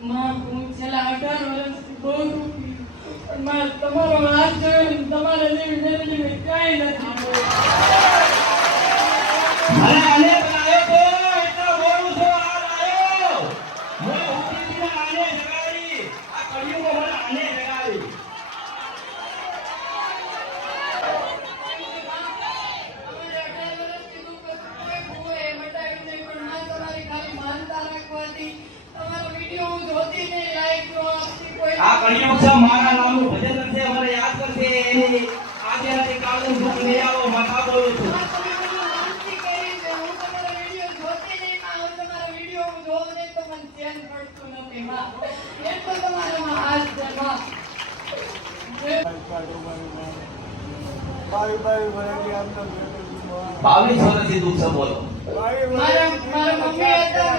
માં હું છેલ્લા 18 વર્ષથી બહુ દુઃખી છું. પણ માં તમારો હાથ જોઈને તમારા જેવી મેળવીને કાંઈ નથી. મને આને બનાવ્યો તો એટલો બોલું છો આ લાયો મને ઉઠીને આને જગાડી આ કડિયુંમાં મને આને જગાડી આ કડિયુંમાં છે મારા નામનું ભજન છે મને યાદ કરશે આજે આજે કાળનું દુઃખ લઈ આવો માથા બોલું છું બાવીસ વર્ષથી દુઃખ છે બોલો મારા મમ્મી હતા